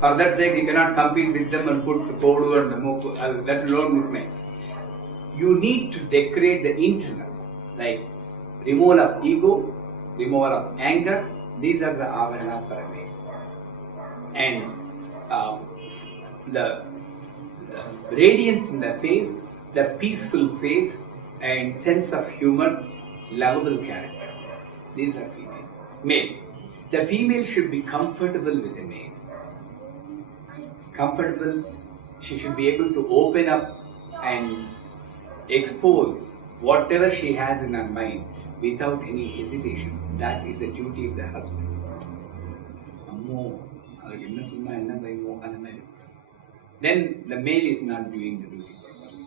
For that sake, you cannot compete with them and put the kodu and the moku. That alone would make. You need to decorate the internal, like removal of ego, removal of anger. These are the avaranas for a male. And the radiance in the face, the peaceful face, and sense of humor, lovable character. These are female. Male. The female should be comfortable with the male. Comfortable, she should be able to open up and expose whatever she has in her mind without any hesitation. That is the duty of the husband. Then the male is not doing the duty properly.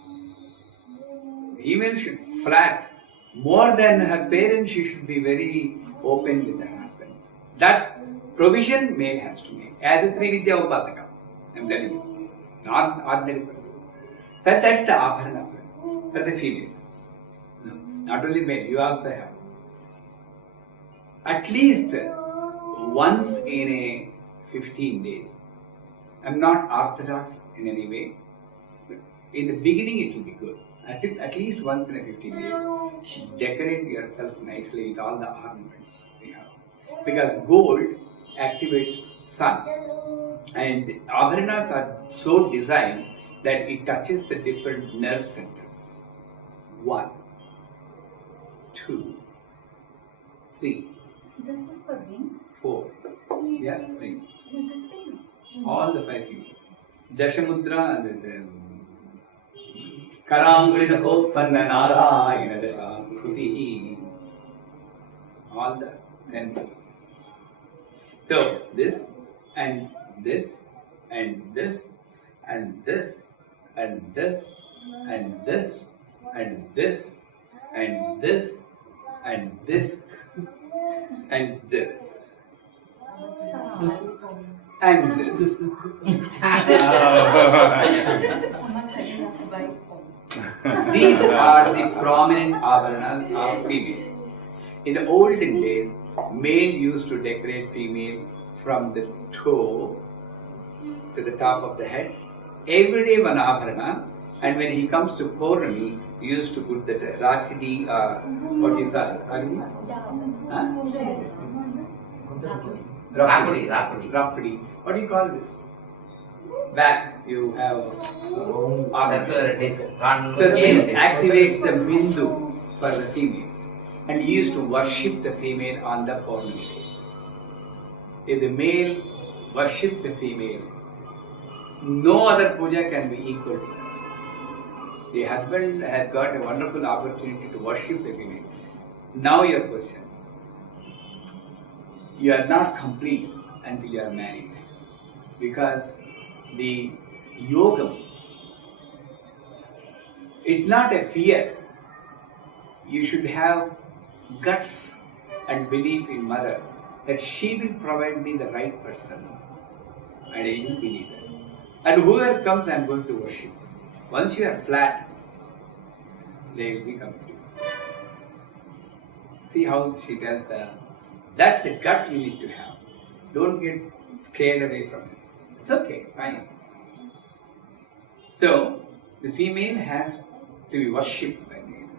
Female should flat. More than her parents, she should be very open with her husband. That provision male has to make. As a Srividya Upasaka, I am telling you. Not ordinary person. So that's the abharana for the female. No, not only male, you also have. At least once in a 15 days. I am not orthodox in any way. But in the beginning it will be good. At least once in a 15 days. Decorate yourself nicely with all the ornaments we have. Because gold activates sun. And the abharanas are so designed that it touches the different nerve centers. 1, 2, 3. This is for ring? 4. Yeah, ring. This ring? All the 5 fingers. Dashamudra and the Karangulina Kopanna Narayana Dasha Krutihi. All the 10. So, this and this and this and this and this and this and this and this and this and this and this. These are the prominent abharanas of female. In the olden days, male used to decorate female from the toe to the top of the head. Every day one abharana, and when he comes to Purnami, he used to put the Rakhi, what is that? Rakhi? Rakhi. What do you call this? Back, you have circular disc. So this activates the bindu for the female. And he used to worship the female on the Purnami day. If the male worships the female, no other puja can be equal to that. The husband has got a wonderful opportunity to worship the female. Now your question. You are not complete until you are married. Because the yogam is not a fear. You should have guts and belief in mother that she will provide me the right person. And I do believe that. And whoever comes, I am going to worship. Once you are flat, they will be coming to you. See how she tells that's the gut you need to have. Don't get scared away from it. It's okay, fine. So, the female has to be worshipped by male.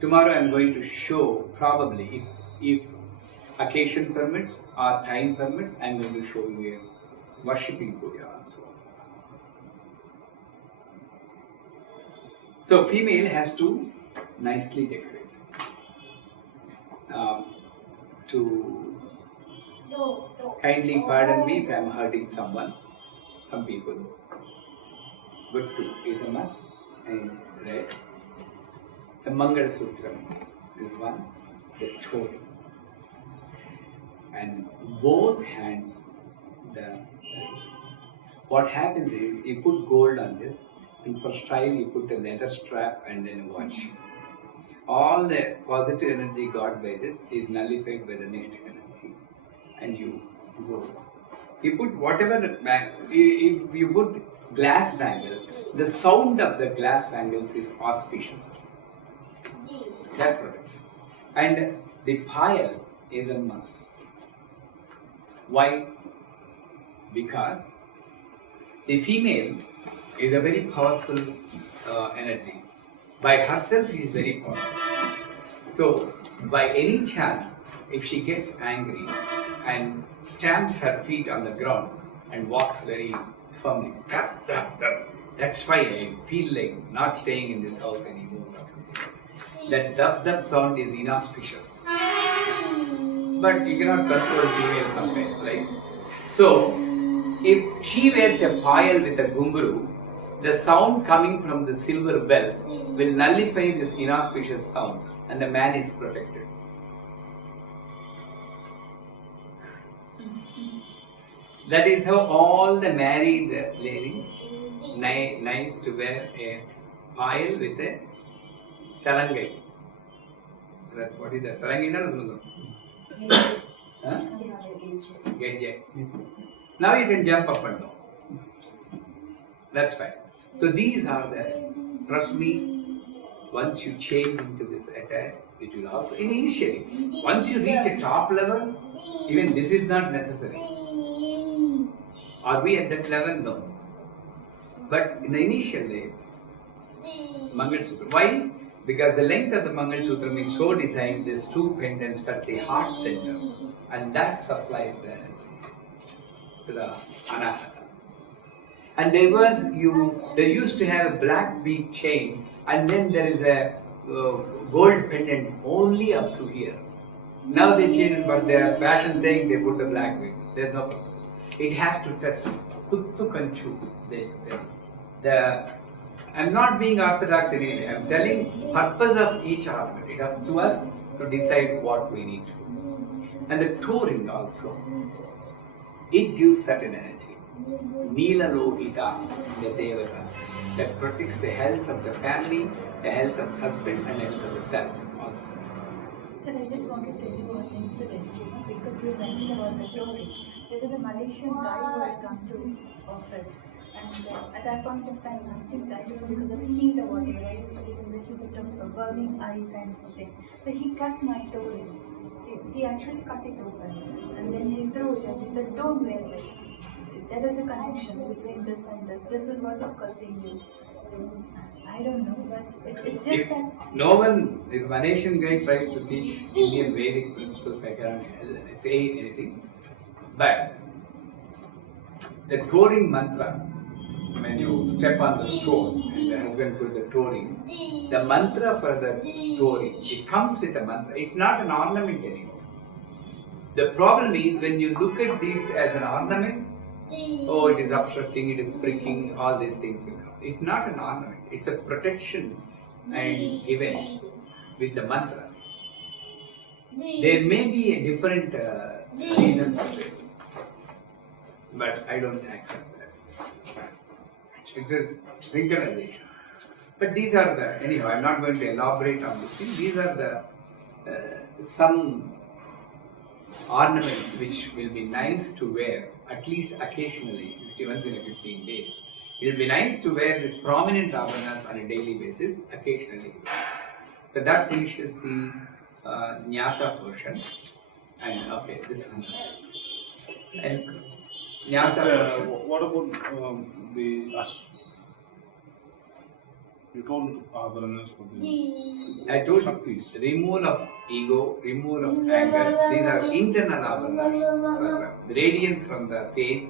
Tomorrow I am going to show, probably, if occasion permits or time permits, I am going to show you a worshipping puja also. So, female has to nicely decorate. To kindly pardon me if I am hurting someone, some people. Good to is a must. And right. The Mangal Sutram is one, the Chodi. And both hands, what happens is you put gold on this, and for style you put a leather strap and then a watch. All the positive energy got by this is nullified by the negative energy. And you go. You put whatever, if you put glass bangles, the sound of the glass bangles is auspicious. That protects. And the pile is a must. Why? Because the female is a very powerful energy. By herself, she is very powerful. So, by any chance, if she gets angry and stamps her feet on the ground and walks very firmly, tap, tap, tap, that's why I feel like not staying in this house anymore. That dub sound is inauspicious. But you cannot control female sometimes, right? So, if she wears a pile with a gunguru, the sound coming from the silver bells will nullify this inauspicious sound and the man is protected. That is how all the married ladies nice to wear a pile with a salangai. What is that? Salangai? Gedje. Now you can jump up and down. That's fine. So these are the, trust me, once you change into this attire, it will also, initially, once you reach a top level, even this is not necessary. Are we at that level? No. But in the initial day, Mangal Sutra. Why? Because the length of the Mangal Sutra is so designed, there's two pendants at the heart center, and that supplies the energy to the Anahata. And there used to have a black bead chain, and then there is a gold pendant only up to here. Now they changed, but their fashion saying they put the black bead. There's no problem. It has to touch Kuttu Kanchu. I'm not being orthodox anyway. I'm telling purpose of each ornament. It's up to us to decide what we need to do. And the touring also, it gives certain energy. Neela Lohita, the Devata, that protects the health of the family, the health of husband, and the health of the self also. Sir, I just want to tell you one incident, because you mentioned about the touring. There was a Malaysian guy who had come to office, and at that point of time, I think that was because of heat or whatever, I used to get a little bit of a burning eye kind of thing. So he cut my touring. He actually cut it open, and then he threw it, and he says, "Don't wear it. There is a connection between this and this. This is what is causing you." I don't know, but it's just that. No one, if Malaysian guy tries to teach Indian Vedic principles, I cannot say anything. But the touring mantra, when you step on the stone and the husband put the touring, the mantra for the touring, it comes with a mantra. It's not an ornament anymore. The problem is when you look at this as an ornament, oh, it is obstructing, it is pricking, all these things will come. It's not an ornament, it's a protection and event with the mantras. There may be a different reason for this, but I don't accept that. It says synchronization. But these are the, anyhow, I'm not going to elaborate on this thing. These are the some ornaments which will be nice to wear at least occasionally, 50 once in a 15 days. It will be nice to wear these prominent abharangas on a daily basis, occasionally. So that finishes the Nyasa portion. And okay, this one. And Nyasa portion. What about the Ash? You told abharanas for the I told Shaktis. you, removal of ego, removal of anger, these are internal abharanas for the radiance from the face,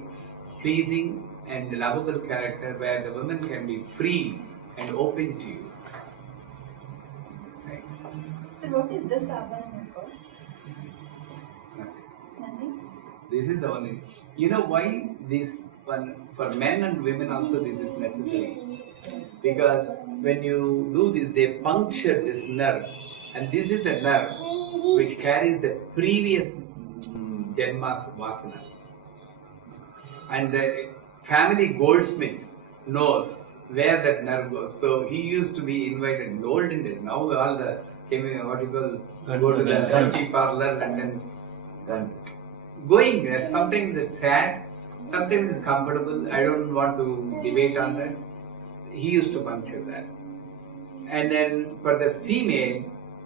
pleasing and lovable character where the woman can be free and open to you. Right? So what is this abharana for? Nothing. Nothing? This is the only. You know why this one, for men and women also this is necessary? Because when you do this, they puncture this nerve, and this is the nerve which carries the previous Janmas Vasanas. And the family goldsmith knows where that nerve goes. So he used to be invited in the olden days. Now all the what you call, go to the Ganchi parlor and then going there. Sometimes it's sad, sometimes it's comfortable. I don't want to debate on that. He used to puncture that. And then for the female,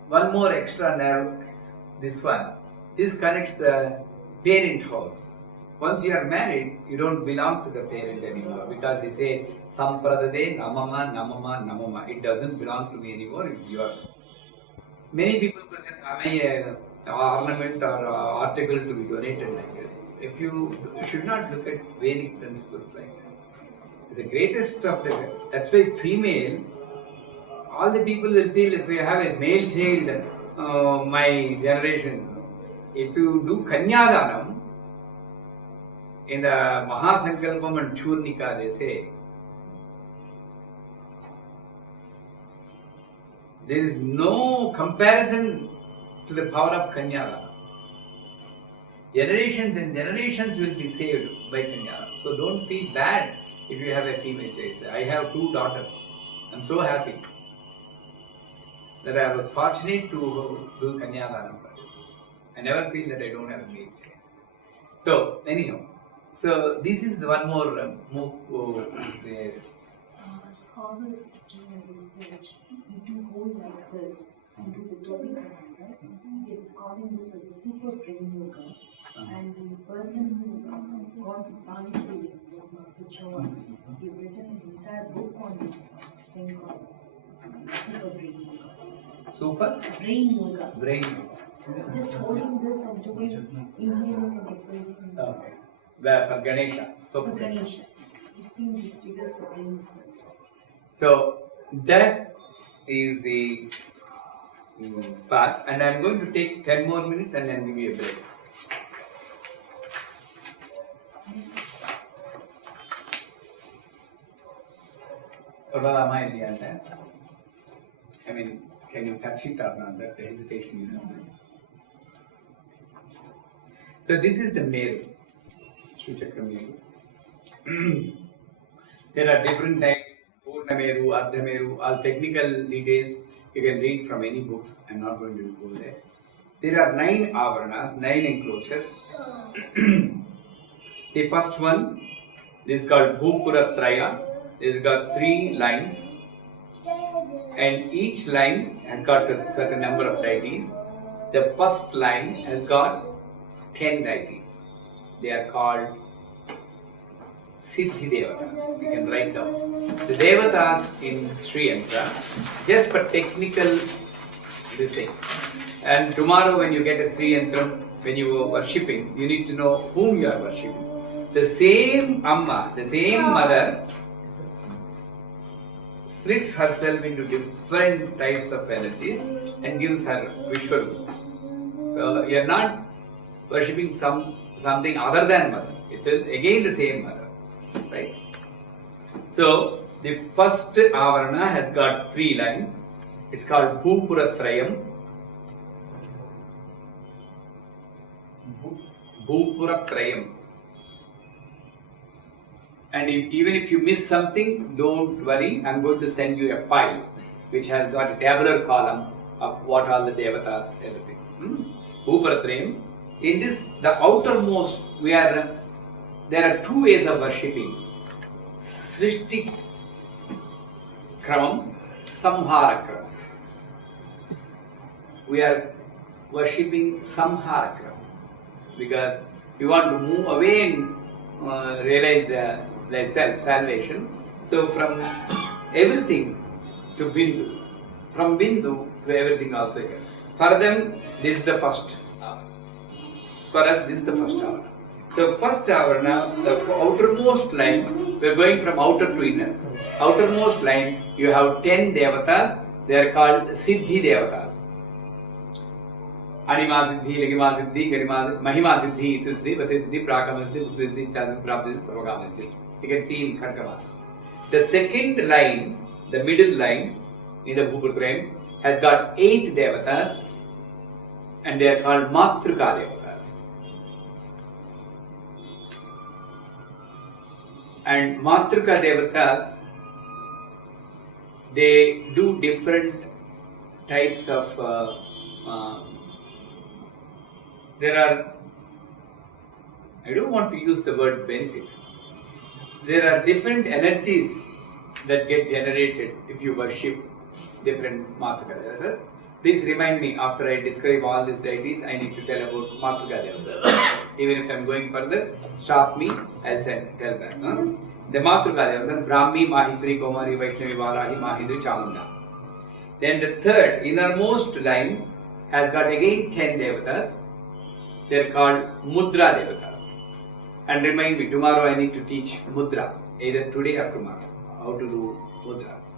one more extra nerve, this one. This connects the parent house. Once you are married, you don't belong to the parent anymore because they say, Sampradade Namama Namama Namama. It doesn't belong to me anymore, it's yours. Many people question, am I an ornament or article to be donated like that? If you should not look at Vedic principles like that. It's the greatest of the. That's why female, all the people will feel if we have a male child, my generation, if you do Kanyadanam, in the Mahasankalpam and Churnika, they say, there is no comparison to the power of Kanyadanam. Generations and generations will be saved by Kanyadanam. So don't feel bad if you have a female child. I have 2 daughters. I'm so happy that I was fortunate to do Kanyadanam. I never feel that I don't have a male child. So anyhow, so this is the one more move there. However, if it is doing a research, you do hold like this and do the topic around, right? They're calling this as a super brain yoga. And the person who got the Tantric, Master Choa, he's written an entire book on this thing called super brain yoga. Super? Brain yoga. Brain yoga. Just holding this and doing inhaling and exhaling. Okay. Where for Ganesha. For Ganesha. It seems it triggers the brain cells. So that is the path, and I'm going to take 10 more minutes and then give you a break. I mean, can you touch it or not? That's the hesitation you have. So this is the Meru, Sri Chakra Meru. There are different types, Purna Meru, Ardha Meru, all technical details you can read from any books. I'm not going to go there. There are 9 avaranas, 9 enclosures. The first one is called Bhupura Traya. It's got 3 lines, and each line has got a certain number of deities. The first line has got 10 deities. They are called Siddhi Devatas. You can write down. The Devatas in Sri Yantra, just for technical this thing. And tomorrow when you get a Sri Yantram, when you are worshipping, you need to know whom you are worshipping. The same Amma, the same mother, splits herself into different types of energies and gives her Vishwarupa. So you are not worshipping something other than mother. It's again the same mother, right? So the first avarana has got 3 lines. It's called Bhupura Trayam. Bhupura Trayam. And even if you miss something, don't worry. I'm going to send you a file which has got a tabular column of what all the devatas, everything. Bhupura Trayam. In this, the outermost, there are 2 ways of worshipping. Srishti Kramam, Samhara Kramam. We are worshipping Samhara Kramam because we want to move away and realize the self-salvation. So from everything to Bindu, from Bindu to everything also here. For them, this is the first hour. For us, this is the first hour. So first hour now, the outermost line, we are going from outer to inner. Outermost line, you have 10 devatas. They are called Siddhi devatas. Anima Siddhi, Ligima Siddhi, Garima, Mahima Siddhi, Siddhi, Vasiddhi, Prakama Siddhi, Siddhi, Chadha, Prabha Siddhi, Pravagama Siddhi. You can see in Kharkava. The second line, the middle line in the Bhupura has got 8 devatas and they are called Matruka devatas. And Matruka devatas, they do different types of there are, I don't want to use the word benefit. There are different energies that get generated if you worship different Matruka devatas. Please remind me after I describe all these deities, I need to tell about Matre Devatas. Even if I am going further, stop me, I'll tell back. Huh? The Matre Devatas, Brahmi, Mahitri, Komari, Vaishnavi, Varahi, Mahindri, Chamunda. Then the third, innermost line, has got again 10 Devatas. They are called Mudra Devatas. And remind me, tomorrow I need to teach Mudra, either today or tomorrow, how to do Mudras.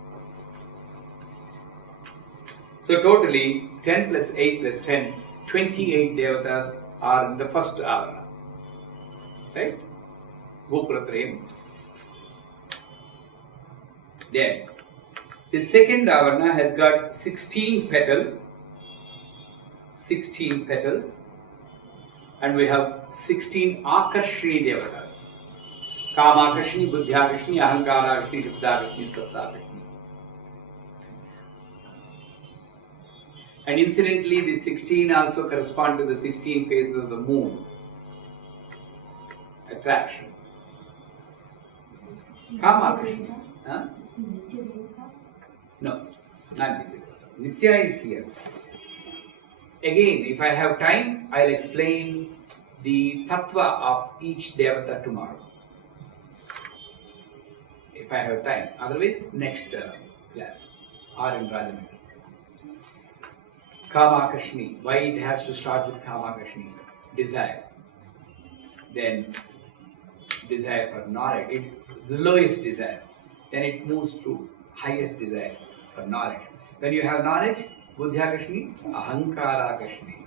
So totally 10 plus 8 plus 10, 28 Devatas are in the first avarana. Right? Gopuratrayam. Then the second avarana has got 16 petals. 16 petals. And we have 16 Akarshini Devatas. Kamakarshini, Buddhyakarshini, Ahankarakshini, Shabdakarshini, Spatsakarshini. And incidentally, the 16 also correspond to the 16 phases of the moon. Attraction. Is it 16 Kama Nitya Krishna. Devatas? Huh? 16 Nitya Devatas? No, not Nitya. Nitya is here. Again, if I have time, I'll explain the tattva of each devata tomorrow. If I have time. Otherwise, next class. Or in Rajamandri. Kamakarshini. Why it has to start with Kamakarshini? Desire. Then desire for knowledge. The lowest desire. Then it moves to highest desire for knowledge. When you have knowledge, Buddhyakarshini, Ahankarakashini,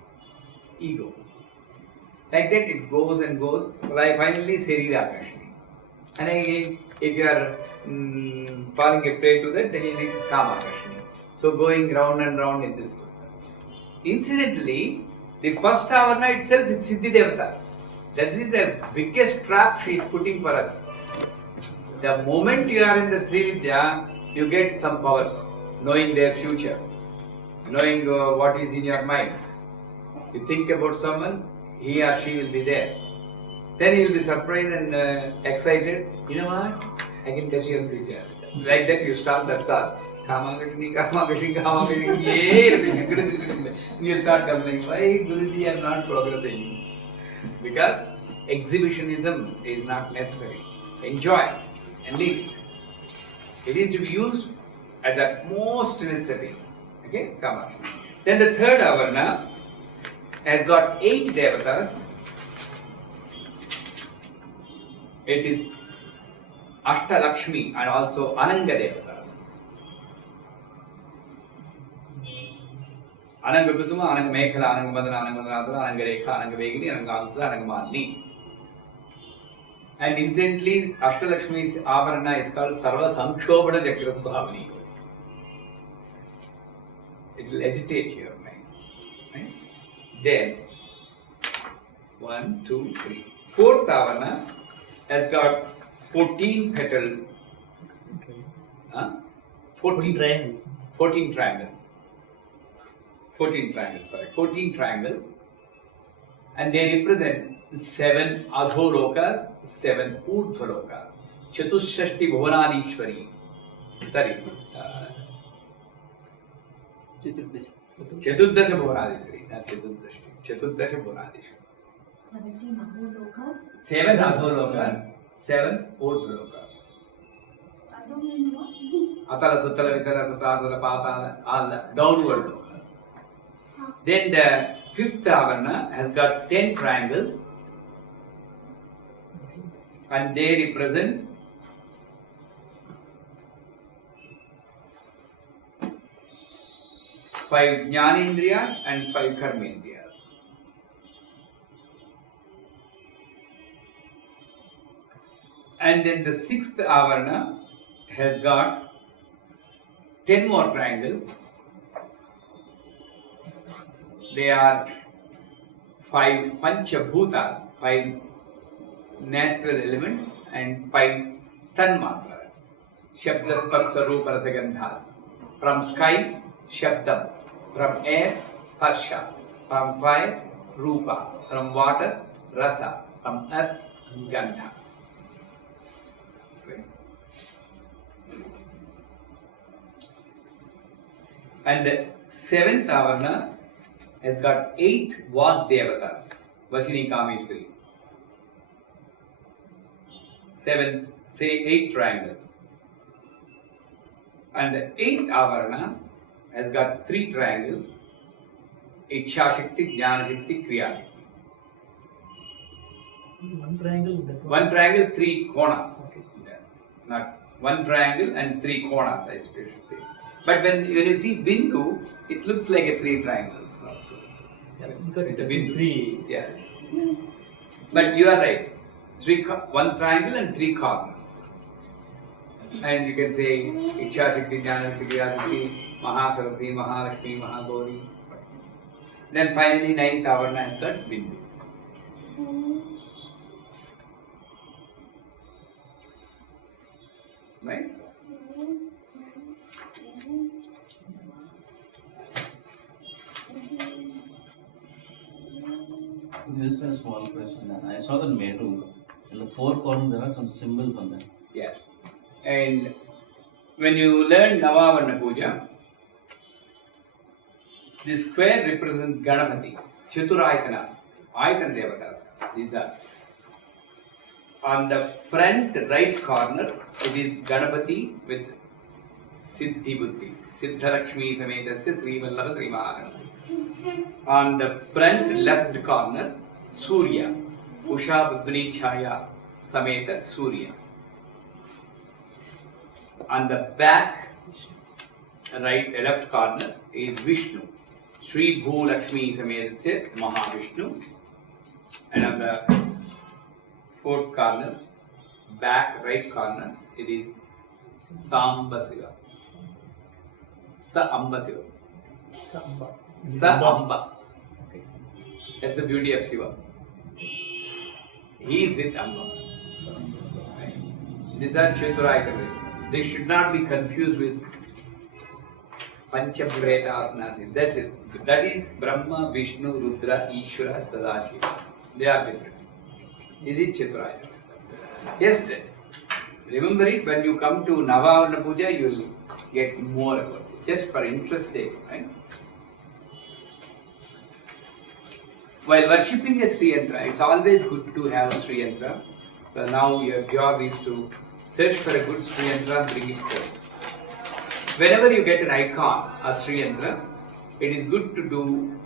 ego. Like that it goes and goes. Like finally Sarirakashini. And again, if you are falling a prey to that, then you need Kamakashini. So going round and round in this. Incidentally, the first avarana itself is Siddhi Devatas. That is the biggest trap she is putting for us. The moment you are in the Srividya, you get some powers, knowing their future, knowing what is in your mind. You think about someone, he or she will be there. Then he will be surprised and excited. You know what? I can tell you your future. Like that you start, that's all. Kamakashini, Kamakashini, Kamakashini. You start complaining, why Guruji I am not progressing? Because exhibitionism is not necessary. Enjoy and leave it. It is to be used at the most necessary. Okay, Kamakashini. Then the third avarana has got 8 devatas. It is Ashtalakshmi and also Ananga devatas. Ananga Kusuma, Ananga Mekhala, Ananga Madana, Ananga Madana, Ananga Rekha, Ananga Vegini, Ananga Angsa, Ananga Madni. And incidentally, Ashtalakshmi's avarana is called Sarva Sankshobhana Chakraswamini. It will agitate your mind. Right? Then, 1, 2, 3. Fourth avarana has got 14 petal. 14 triangles. 14 triangles. 14 triangles. And they represent 7 adholokas, 7 urdhalokas. Chatushashti Bhuvanadishwari. Sorry. Chaturdasha Bhuvanadishwari. Not Chaturdashti. Chaturdasha Bhuvanadishwari. 17 Adholokas. 7 adholokas, 7 urdhalokas. Adho means what? Atala, Sutala, Vitala, Satala, Patala, all the downward lokas. Then the fifth avarana has got 10 triangles and they represent 5 jnanendriyas and 5 karmendriyas. And then the sixth avarana has got 10 more triangles. They are 5 panchabhutas, 5 natural elements and 5 tanmatra. Shabda, sparsha, rupa, rasa, gandhas. From sky, shabdam. From air, sparsha. From fire, rupa. From water, rasa. From earth, gandha. And the 7th Avarana has got 8 Vad Devatas, Vashini Kameshwari. 7th, say 8 triangles. And the 8th Avarana has got 3 triangles, Ichha Shakti, Jnana Shakti, Kriya Shakti. One triangle. One triangle, 3 konas. Okay. Yeah. Not one triangle and 3 konas, I should say. But when you see Bindu, it looks like a 3 triangles also. Yeah, because With it's the Bindu. 3. Yeah. But you are right. 1 triangle and 3 corners. And you can say Ichha Shakti, Jnana Shakti, Kriya Shakti, Mahasarati, Mahalakshmi, Mahagauri. Then finally 9th Avarana has got Bindu. Right? Just a small question. I saw the Meru. In the 4 corners, there are some symbols on them. Yeah. And when you learn Navavarna Puja, the square represents Ganapati, Chaturayatanas, Ayatana Devatas. These are. On the front right corner, it is Ganapati with Siddhi Buddhi, Siddha Lakshmi Sametasya Sri Vallabha Sri Mahaganapati. On the front left corner, Surya, Usha Budhini Chaya Sameta Surya. On the back left corner is Vishnu, Sri Guru Lakshmi Sametasya Mahavishnu. And on the 4th corner, back right corner, it is Samba Siva. Sa-amba Siva. Samba. Sa-amba. Okay. That's the beauty of Shiva. He is with Amba. Right? These are Chaturayatana. They should not be confused with Panchabhuretasanasi. That's it. That is Brahma, Vishnu, Rudra, Ishvara, Sadashiva. They are different. Is it Chaturayatana? Just remember it when you come to Navavarna Puja, you will get more about it. Just for interest sake, right? While worshipping a Sri Yantra, it's always good to have a Sri Yantra. So now your job is to search for a good Sri Yantra and bring it home. Whenever you get an icon, a Sri Yantra, it is good to do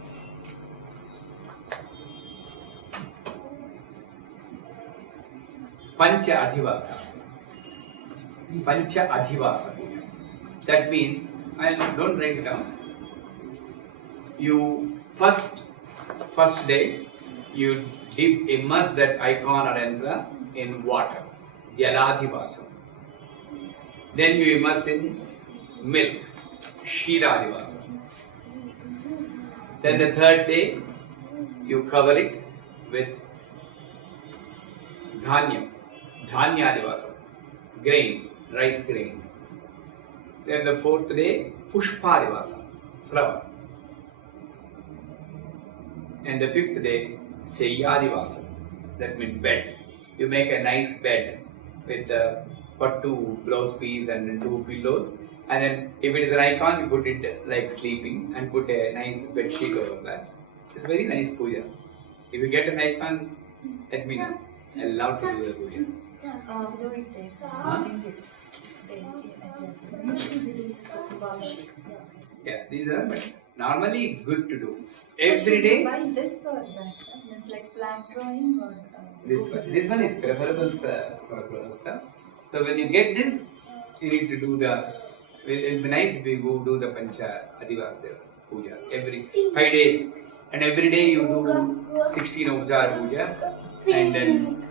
Pancha Adhivasas. Pancha Adhivasa Puja. That means, and don't write it down. You first day, you immerse that icon or yantra in water, Jaladhivasa. Then you immerse in milk, Kshiradhivasa. Then the 3rd day, you cover it with Dhanyam, Dhanyadivasa, grain, rice grain. Then the 4th day, Pushpadivasa, flower. And the 5th day, Seyyadivasa, that means bed. You make a nice bed with put 2 blouse piece and 2 pillows. And then if it is an icon, you put it like sleeping and put a nice bed sheet over that. It's very nice puja. If you get an icon, let me know. I love to do the puja. Do it there. Huh? Usually we do this for Bhavashik. Yeah, these are, but normally it's good to do. Every day, Buy this or that? It's like flat drawing or this one is preferable for Prabhupada. So when you get this, you need to do the, it will be nice if you go do the Pancha Adhivasa Puja every 5 days. And every day you do 16 Upachara Pujas. And then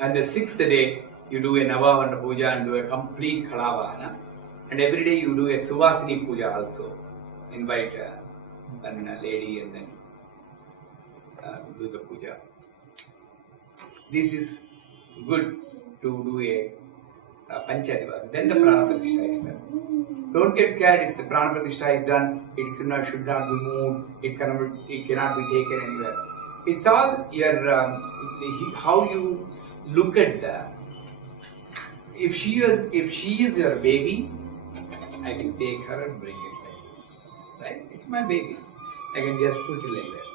on the 6th day, you do a Navavarna Puja and do a complete Kalavahana. And every day you do a Suvasini Puja also. Invite a lady and then do the puja. This is good to do a Panchadivasa. Then the Prana Pratishtha is done. Don't get scared if the Prana Pratishtha is done, it should not be moved, it cannot be taken anywhere. It's all your how you look at that. If she is your baby I can take her and bring it like this. Right? It's my baby. I can just put it like that.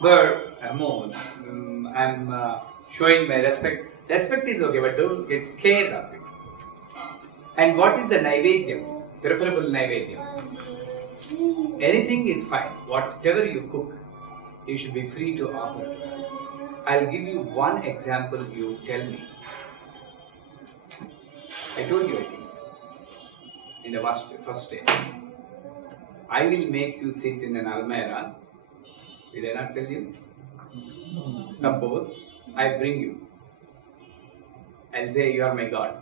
But I'm showing my respect. Respect is okay, but don't get scared of it. And what is the Naivedyam? Preferable Naivedyam. Anything is fine. Whatever you cook, you should be free to offer to her. I'll give you one example, you tell me. I told you, I think, in the first day. I will make you sit in an almirah. Did I not tell you? Suppose I bring you. I'll say you are my God.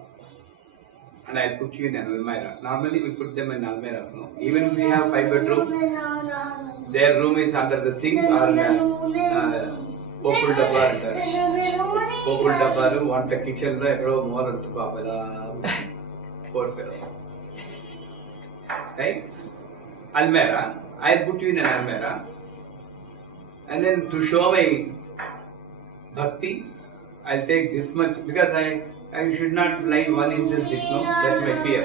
And I'll put you in an almirah. Normally we put them in almirahs, no? Even if we have 5 bedrooms, their room is under the sink or Popul Dabba antaru. Popul Dabba want a kitchen, more to Papa. Poor fellow. Right? Almirah. I'll put you in an almirah. And then to show my bhakti, I'll take this much because I should not light one incense stick, no? That's my fear.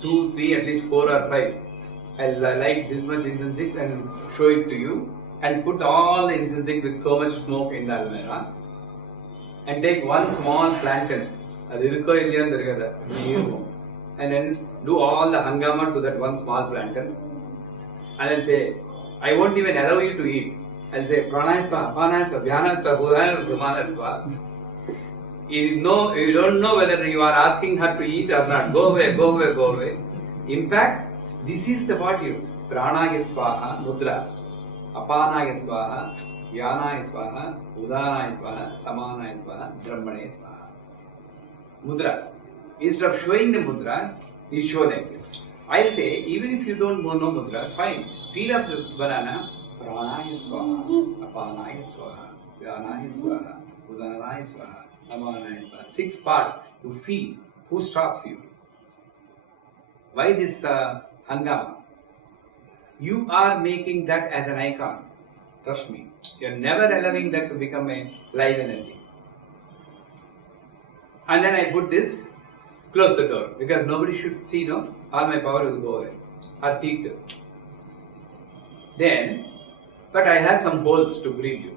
2, 3, at least 4 or 5. I'll light this much incense stick and show it to you and put all the incense stick with so much smoke in the almirah and take one small plantain. And then do all the hangama to that one small plantain and then say, I won't even allow you to eat. I'll say, Pranayasva, Apanayasva, Dhyanatva, Budhanasva, Samanatva. You don't know whether you are asking her to eat or not. Go away, go away, go away. In fact, this is the what you Pranaya Swaha, Mudra. Apanaya Swaha, Dhyanaya Swaha, Budhanaya Swaha, Samanaya Swaha, Brahmane Swaha. Mudras. Instead of showing the mudra, you show like this. I say, even if you don't know mudras, fine. Peel up the banana. Pranaya Swaha, Apanaya Swaha, Dhyanaya Swaha, Budhanaya Swaha, Samanaya Swaha. 6 parts. You feel. Who stops you? Why this hangama? You are making that as an icon. Trust me. You are never allowing that to become a live energy. And then I put this. Close the door because nobody should see, no? All my power will go away. Or teeth. Then, but I have some holes to breathe you.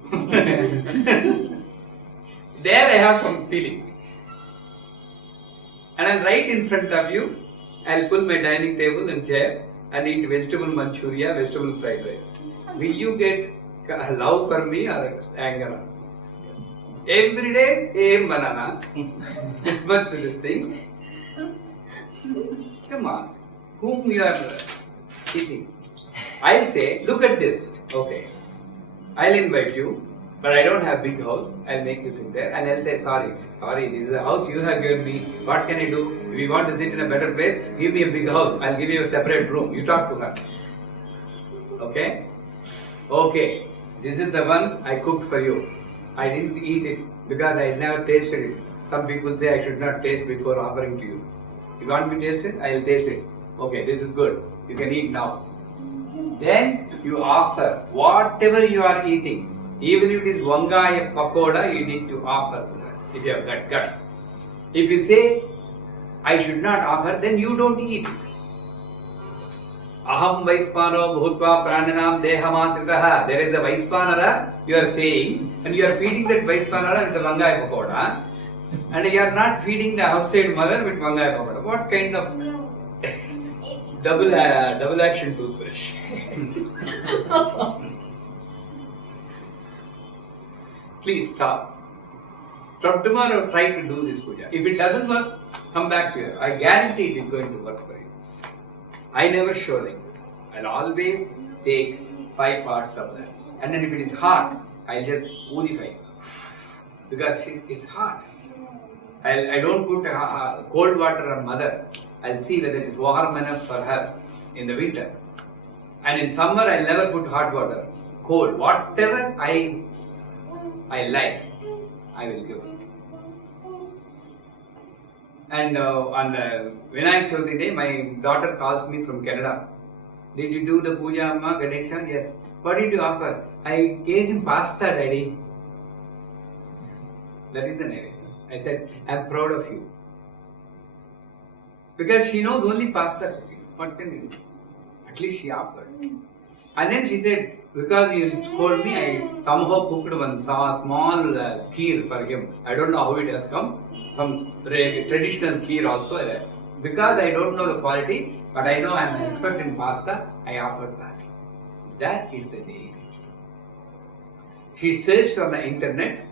There I have some feeling. And I'm right in front of you. I'll pull my dining table and chair and eat vegetable manchuria, vegetable fried rice. Will you get love for me or anger? Every day, same banana. This much this thing. Come on, whom you are eating? I'll say, look at this. Okay, I'll invite you, but I don't have big house. I'll make you sit there, and I'll say, sorry, this is the house you have given me. What can I do? If you want to sit in a better place, give me a big house. I'll give you a separate room. You talk to her. Okay? Okay, this is the one I cooked for you. I didn't eat it because I never tasted it. Some people say I should not taste before offering to you. You want me to taste it? I will taste it. Okay, this is good. You can eat now. Then you offer whatever you are eating. Even if it is vangaya pakoda, you need to offer if you have got guts. If you say, I should not offer, then you don't eat. Aham Vaismano Bhutva Prananam Dehamasritaha. There is a Vaismanara you are saying, and you are feeding that Vaismanara with the vangaya pakoda. And you are not feeding the outside mother with vangaya pakoda. What kind of double action toothbrush? Please stop. From tomorrow, try to do this puja. If it doesn't work, come back here. I guarantee it is going to work for you. I never show like this. I'll always take 5 parts of that. And then if it is hot, I'll just udify. Because it's hot. I don't put cold water on mother. I'll see whether it is warm enough for her in the winter. And in summer, I'll never put hot water. Cold. Whatever I like, I will give. And on Vinayak Chavithi day, my daughter calls me from Canada. Did you do the puja, Amma, Ganesha? Yes. What did you offer? I gave him pasta, Daddy. That is the name. I said, I'm proud of you. Because she knows only pasta cooking. What can you do? At least she offered. And then she said, because you told me, I somehow cooked one small kheer for him. I don't know how it has come. Some traditional kheer also. Because I don't know the quality, but I know I am an expert in pasta, I offered pasta. That is the day. She searched on the internet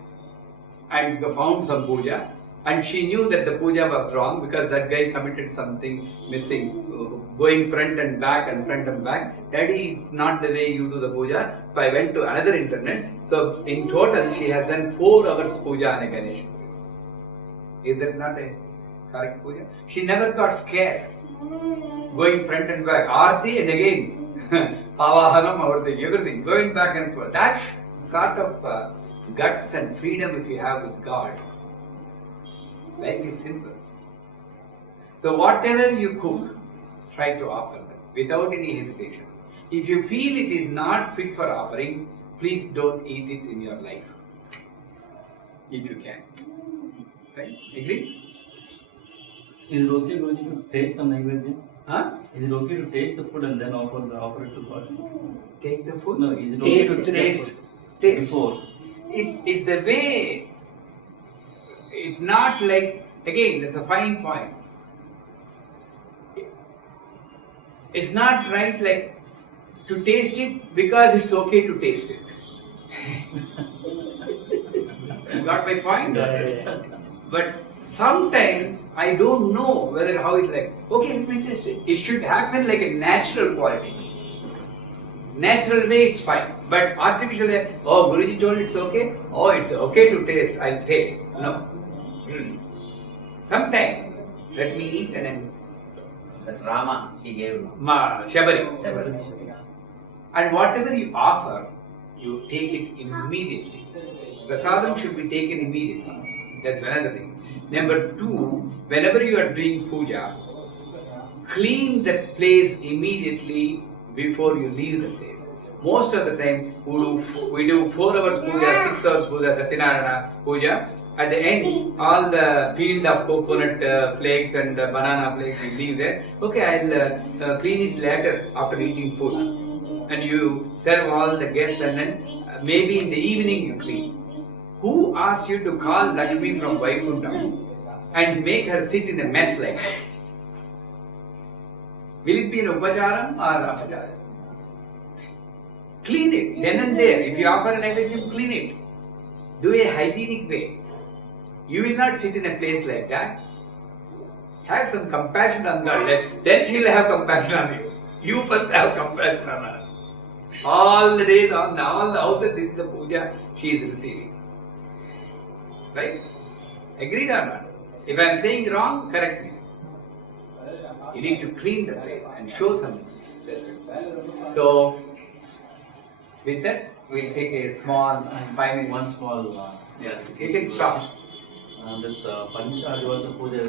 and found some puja, and she knew that the puja was wrong because that guy committed something missing, going front and back and front and back. Daddy, it's not the way you do the puja. So I went to another internet. So in total, she has done 4 hours puja on a Ganesh. Is that not a correct puja? She never got scared. Going front and back, Aarti and again, Avahanam, everything, going back and forth. That sort of guts and freedom if you have with God, life is simple. So whatever you cook, try to offer them without any hesitation. If you feel it is not fit for offering, please don't eat it in your life. If you can. Right? Agree? Is it okay, Guruji, to taste the Naivedya? Huh? Is it okay to taste the food and then offer it to God? Take the food. No, is it okay to taste before? It is the way. It's not like, again, that's a fine point. It's not right like to taste it because it's okay to taste it. You got my point? Got it. But sometimes I don't know whether how it's like, okay, let me taste it. It should happen like a natural quality. Natural way it's fine. But artificial way, oh, Guruji told it's okay. Oh, it's okay to taste. I'll taste. No. Sometimes let me eat and then That Rama, she gave. Shabari. And whatever you offer, you take it immediately. Prasadam should be taken immediately. That's another thing. Number 2, whenever you are doing puja, clean that place immediately before you leave the place. Most of the time, we do 4 hours puja, 6 hours puja, Satyanarayana puja. At the end, all the peel of coconut flakes and banana flakes you leave there. Okay, I'll clean it later after eating food. And you serve all the guests and then maybe in the evening you clean. Who asked you to call Lakshmi from Vaikuntham and make her sit in a mess like this? Will it be an upacharam or apacharam? Clean it then and there. If you offer an naivedyam, clean it. Do a hygienic way. You will not sit in a place like that. Have some compassion on God. Then she will have compassion on you. You first have compassion on her. All the days, on all the houses, this is the puja she is receiving. Right? Agreed or not? If I am saying wrong, correct me. You need to clean the place and show some respect. So, with that, we'll take a small 5 minutes. One small, You can stop. this Pancha Adivasa Puja.